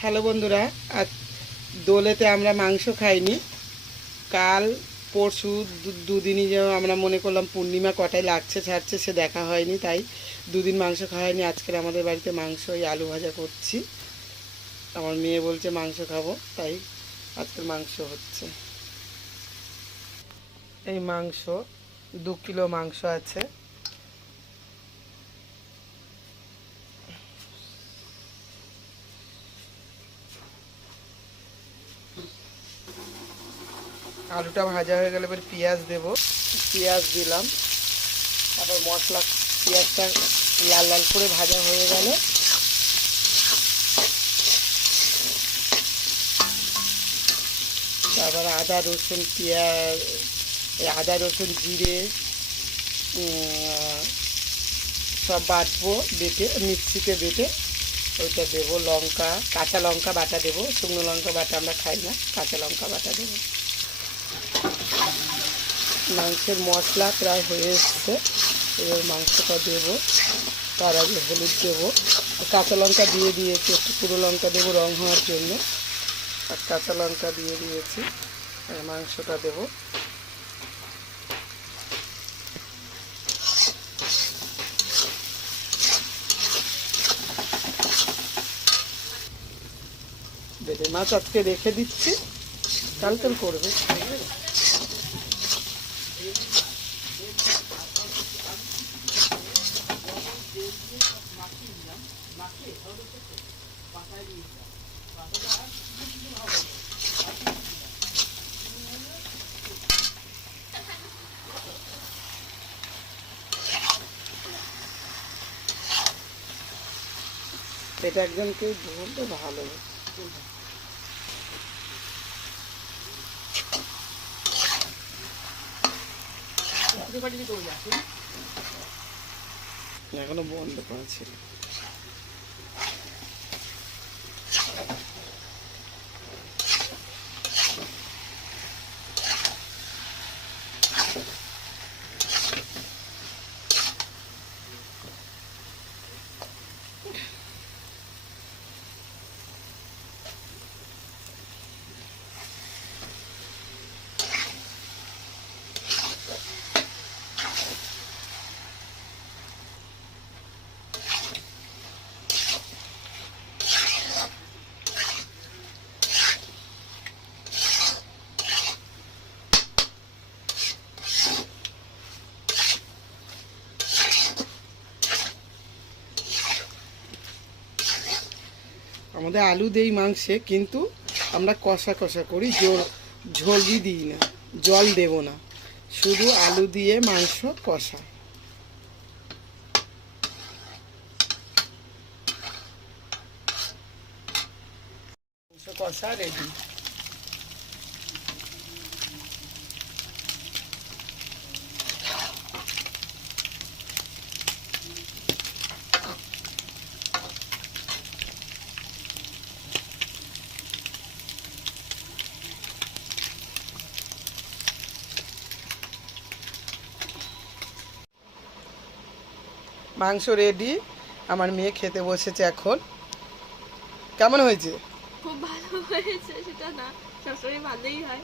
Hello বন্ধুরা, আজ দোলেতে আমরা মাংস খাইনি। কাল পরশু দুদিনই যে আমরা মনে করলাম পূর্ণিমা কটায় লাগছে ছাড়ছে সে দেখা হয়নি, তাই দুদিন মাংস খাওয়া হয়নি। আজকের আমাদের বাড়িতে মাংস, এই আলু ভাজা করছি। আমার মেয়ে বলছে মাংস খাবো, তাই আজকের মাংস হচ্ছে। এই মাংস 2 কিলো মাংস আছে। আলুটা ভাজা হয়ে গেলে এবার পেঁয়াজ দেব। পেঁয়াজ দিলাম, তারপর মশলা, পেঁয়াজটা লাল লাল করে ভাজা হয়ে গেলে তারপর আদা রসুন পেঁয়াজ, আদা রসুন জিরে সব বাটবো, বেটে মিক্সিতে বেটে ওইটা দেবো। লঙ্কা, কাঁচা লঙ্কা বাটা দেবো, শুকনো লঙ্কা বাটা আমরা খাই না, কাঁচা লঙ্কা বাটা দেবো। মাংসের মশলা প্রায় হয়ে এসছে, এবার মাংসটা দেবো। তার আগে হলুদ দেবো, কাঁচা লঙ্কা দিয়ে দিয়েছি, একটু পুরো লঙ্কা দেবো রং হওয়ার জন্য, আর কাঁচা লঙ্কা দিয়ে দিয়েছি। মাংসটা দেবো। বেটে মাছ আজকে রেখে দিচ্ছি, কালকে করবে। এটা একজনকে ধরলে ভালো। এখনো বন্ধ করা ছিল। আমাদের আলু দেই মাংসে, কিন্তু আমরা কষা কষা করি, ঝোলই দিই না, জল দেব না, শুধু আলু দিয়ে মাংস কষা। মাংস কষা রেডি। মাংস রেডি, আমার মেয়ে খেতে বসেছে এখন। কেমন হয়েছে? খুব ভালো হয়েছে, সেটা না সবসময় ভালোই হয়।